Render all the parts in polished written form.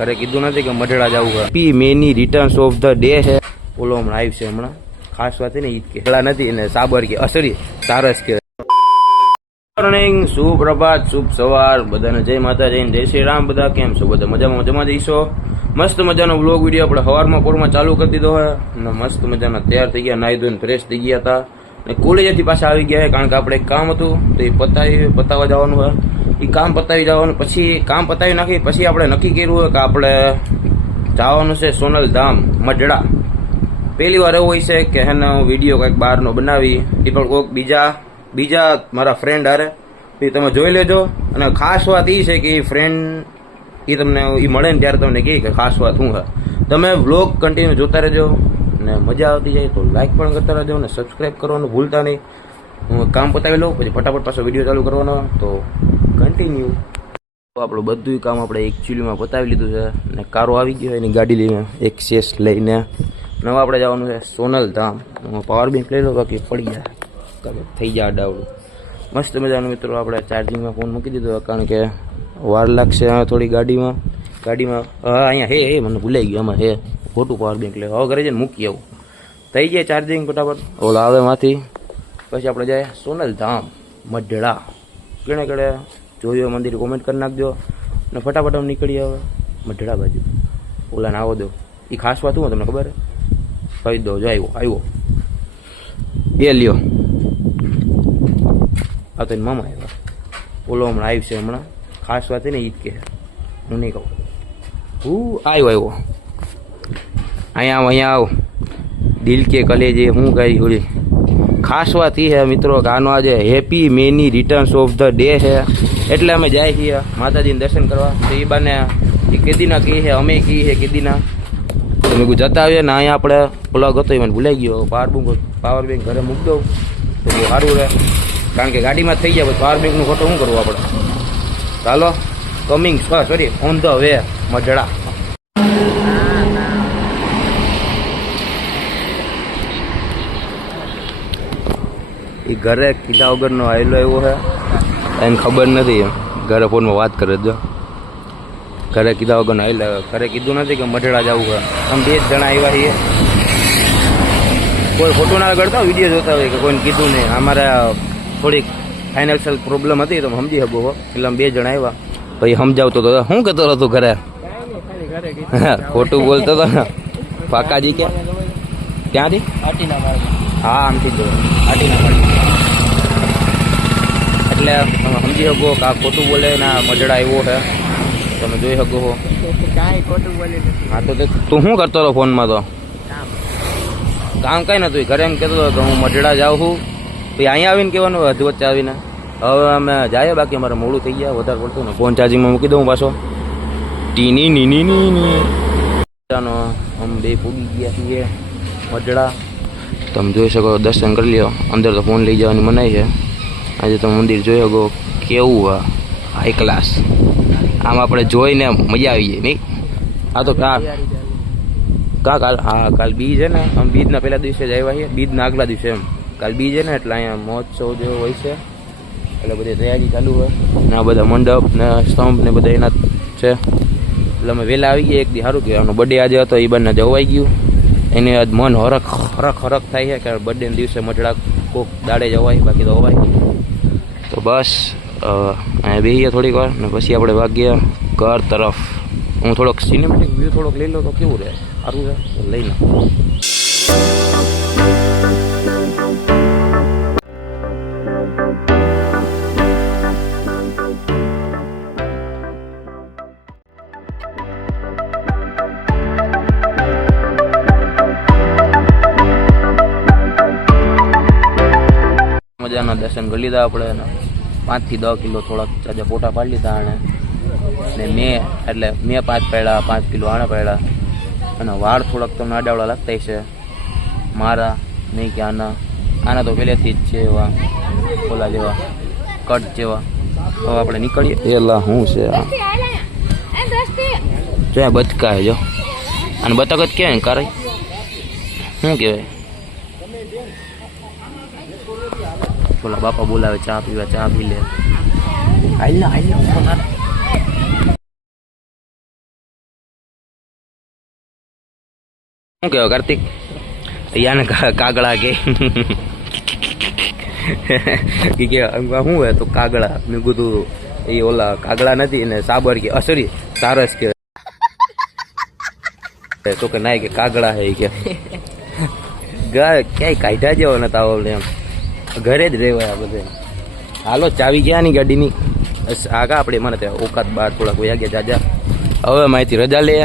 ઘરે કીધું નથી કે મઢડા જવું છે. Happy many returns of the day છે. ઓલો હમણાં આવ્યું છે. હમણાં ખાસ વાત છે ને ઈ કે હેલા નથી એને સાબર કે અસરી સારસ કે. મોર્નિંગ, સુપ્રભાત, શુભ સવાર બધાને. જય માતાજી, જય શ્રી રામ. બધા કેમ છો? બધા મજામાં મજામાં જઈશો. મસ્ત મજાનો વ્લોગ વિડીયો આપણે સવારમાં કોરમાં ચાલુ કરી દીધો હોય અને મસ્ત મજાના તૈયાર થઈ ગયા, નાહી ધોઈને ફ્રેશ થઈ ગયા હતા અને કોલેજથી પાછા આવી ગયા છે. કારણ કે આપણે એક કામ હતું તો એ પતાવવા જવાનું હોય. એ કામ પતાવી જવાનું, પછી કામ પતાવી નાખી પછી આપણે નક્કી કર્યું હોય કે આપણે જવાનું છે સોનલ ધામ મઢડા. પહેલી વાર એવું હોય છે કે હેને વિડીયો કંઈક બહારનો બનાવી એ પણ કોઈક બીજા મારા ફ્રેન્ડ હારે એ તમે જોઈ લેજો. અને ખાસ વાત એ છે કે એ ફ્રેન્ડ એ તમને એ મળે ને ત્યારે તમને કહે કે ખાસ વાત શું છે. તમે વ્લોગ કન્ટિન્યુ જોતા રહેજો અને મજા આવતી જાય તો લાઈક પણ કરતા રહેજો અને સબસ્ક્રાઈબ કરવાનું ભૂલતા નહીં. હું કામ પતાવી લઉં પછી ફટાફટ પાછો વિડીયો ચાલુ કરવાનો, તો કન્ટિન્યુ. આપણું બધું કામ આપણે એકચ્યુઅલીમાં પતાવી લીધું છે અને કારો આવી ગયો એની ગાડી લઈને એક્સેસ લઈને. નવા આપણે જવાનું છે સોનલ ધામ. પાવર બેંક લઈ લો બાકી પડી જાય થઈ જાય અડાવડું. મસ્ત મજાનું મિત્રો આપણે ચાર્જિંગમાં ફોન મૂકી દીધો કારણ કે વાર લાગશે થોડી ગાડીમાં. હા અહીંયા હે મને ભૂલાઈ ગયું. આમાં હે ખોટું પાવર બેંક લે. હવે ઘરે જઈને મૂકી આવું. થઈ જાય ચાર્જિંગ ફટાફટ. ઓલા આવે માંથી પછી આપણે જાય સોનલ ધામ મઢડા. કેણે કેળે જોયો મંદિર કોમેન્ટ કરી નાખજો અને ફટાફટ આમ નીકળી આવે મઢડા બાજુ. ઓલાને આવો દો. એ ખાસ વાત શું તમને ખબર કહી દો. જો આવ્યો એ લ્યો. આ તો મામા આવ્યા. ઓલો હમણાં આવ્યું છે. હમણાં ખાસ વાત છે ને ઈ જ કે હું નહીં કહું. હું આવ્યો અહીંયા આવ દિલ કે કલેજે હું કઈ ઓલી ખાસ વાત એ છે મિત્રો કે આનો આજે happy many returns of the day છે. એટલે અમે જાય છીએ માતાજીને દર્શન કરવા. તો એ બાને એ કેદીના કહી છે, અમે કહી છે કેદીના. અમે જતા આવીએ ને અહીંયા આપણે પ્લગ હતો એ મને ભૂલાઈ ગયો. પાવર બેંક ઘરે મૂકી દઉં તો બહુ સારું રહે. કારણ કે ગાડીમાં થઈ જાય પાવર બેંકનું ફોટો શું કરવું આપણે. ચાલો coming sorry on the way Madhda. એ ઘરે કીધા વગરનો આવેલો એવો છે એને ખબર નથી. ઘરે ફોનમાં વાત કરે જો. ઘરે કીધા વગરનો આવેલો. ઘરે કીધું નથી કે મઢડા જવું છે. આમ 2 જણા આવ્યા છીએ. કોઈ ખોટું ના કરતા વિડીયો જોતા હોય કે કોઈને કીધું નહીં. અમારે થોડીક ફાઇનાન્શિયલ પ્રોબ્લેમ હતી તો સમજી શકો. એટલે આમ 2 જણા આવ્યા પછી સમજાવતો હતો. શું કહેતો હતો ઘરે? ખોટું બોલતો હતો ને. પાકાજી ક્યાંથી? હા આમથી જ આટીના માર્ગ. એટલે તમે સમજી શકો કે આ ખોટું બોલે ને આ મઢડા આવ્યો છે. તમે જોઈ શકો છો. હા તો તું શું કરતો હતો ફોનમાં? તો કામ કઈ નતું. ઘરે એમ કહેતો હતો કે હું મઢડા જાઉં છું. પછી અહીંયા આવીને કહેવાનું હજુ વચ્ચે આવીને હવે અમે જાય. બાકી અમારે મોડું થઈ ગયા વધારે પડતું ને. ફોન ચાર્જિંગમાં મૂકી દઉં પાછો. ટીની નીની ચાનો અમે 2 પૂગી ગયા છીએ મઢડા. તમે જોઈ શકો. દર્શન કરી લ્યો. અંદર તો ફોન લઈ જવાની મનાઈ છે. આજે તમે મંદિર જોઈ શકો કેવું હાઈ ક્લાસ. આમ આપણે જોઈને મજા આવી જાય નહીં. આ તો કાલ હા કાલ બીજ છે ને. આમ બીજના પહેલા દિવસે જ આવ્યા છીએ. બીજના આગલા દિવસે એમ કાલ બીજ છે ને એટલે અહીંયા મહોત્સવ જેવો હોય છે. એટલે બધી તૈયારી ચાલુ હોય ને આ બધા મંડપ ને સ્તંભ ને બધા એના છે. એટલે અમે વહેલા આવી ગયા. એક દી સારું કહેવાય. બર્થડે આજે હતો એ બંને જવાઈ ગયું. એને આજ મન હરખ થાય છે કે બર્થડેના દિવસે મઢડા કોક દાડે જવાય. બાકી તો અવાય. તો બસ અહીંયા બેસીએ થોડીક વાર ને પછી આપણે વાગ્યા ઘર તરફ. હું થોડોક સિનેમેટિક વ્યૂ થોડોક લઈ લો તો કેવું રહે? સારું રહે તો લઈ લો. મજાના દર્શન કરી લીધા આપણે. 5 થી 10 કિલો થોડાક જાજા ફોટા પાડી લીધા આણે. ને મેં 5 પાડ્યા, 5 કિલો આણે પાડ્યા. અને વાળ થોડાક તમને આડાવડા લાગતા છે મારા. નહીં કે આના તો પહેલેથી જ છે એવા ઓલા જેવા કટ જેવા. હવે આપણે નીકળીએ. એલા શું છે જો બચકા હે જો. અને બતક જ કહેવાય ને કારે શું કહેવાય? બોલા બાપા બોલાવે ચા પીવા. ચા પી લે. હાલ ના શું કહેવાય કાર્તિક? યાને કાગડા કે શું હોય તો કાગડા. મેં કીધું એ ઓલા કાગડા નથી ને સાબર કે અસરી સારસ કે તો કે ના કે કાગડા હે કે ક્યાંય કાઢ્યા જેવો નતા ઓલે એમ ઘરે જ રહેવાય આ બધે. હાલો ચાવી ગયા ની ગાડીની આગા આપણે મને ત્યાં ઓકાત બાર થોડાક વયા ગયા જાજા. હવે માહિતી રજા લે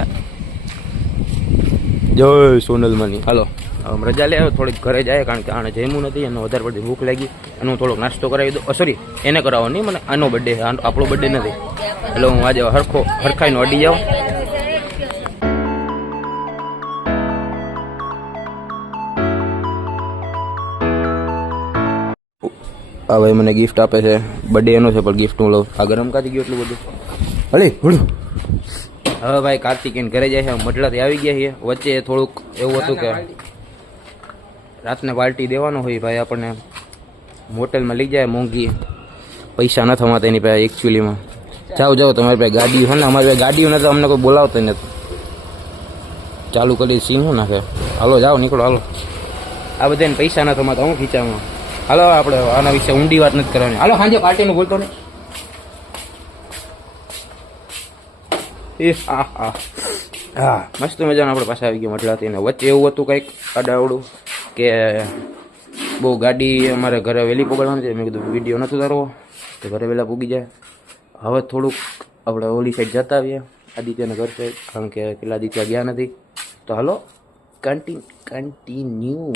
જય સોનલમાની. હાલો હવે રજા લે થોડીક ઘરે જાય કારણ કે આને જમ્યું નથી એને વધારે પડતી ભૂખ લાગી અને હું થોડોક નાસ્તો કરાવી દઉં. સોરી એને કરાવો નહીં મને આનો બર્થડે આપણો બર્થડે નથી એટલે હું આજે હરખાઈનો અડી જાઉં. હવે મને ગિફ્ટ આપે છે બર્થડે એનો છે પણ ગિફ્ટ હું લઉં. આ ગરમ કાથી ગયું એટલું બધું હળી હળું. હવે ભાઈ કાર્તિકેયન ઘરે જાય છે મઢડાથી આવી ગયા છીએ. વચ્ચે થોડુંક એવું હતું કે રાતને પાર્ટી દેવાનો હોય ભાઈ આપણને હોટલમાં લઈ જાય મોંઘી પૈસા ન થવાતા એની પાસે એકચ્યુઅલીમાં. જાઓ તમારી પાસે ગાડી હોય ને અમારી પાસે ગાડીઓ નથી અમને કોઈ બોલાવતા નથી. ચાલુ કરી સિંહ શું નાખે. હાલો જાઓ નીકળો હાલો. આ બધાને પૈસા ન થવાતા હું ખીચામાં. હાલો આપણે આના વિશે ઊંડી વાત નથી કરવાની. હાલો સાંજે પાર્ટીનું બોલતો ને. હા મસ્ત મજાનું આપણે પાછા આવી ગયા મઢડાથી. ને વચ્ચે એવું હતું કંઈક અડાવડું કે બહુ ગાડી અમારે ઘરે વહેલી પકડવાની છે. મેં કીધું વિડીયો નહોતો તારવો તો ઘરે વહેલા પૂગી જાય. હવે થોડુંક આપણે ઓલી સાઈડ જતા આવીએ આદિત્યના ઘર સાઈડ કારણ કે પેલા આદિત્ય ગયા નથી. તો હાલો કન્ટિન્યુ.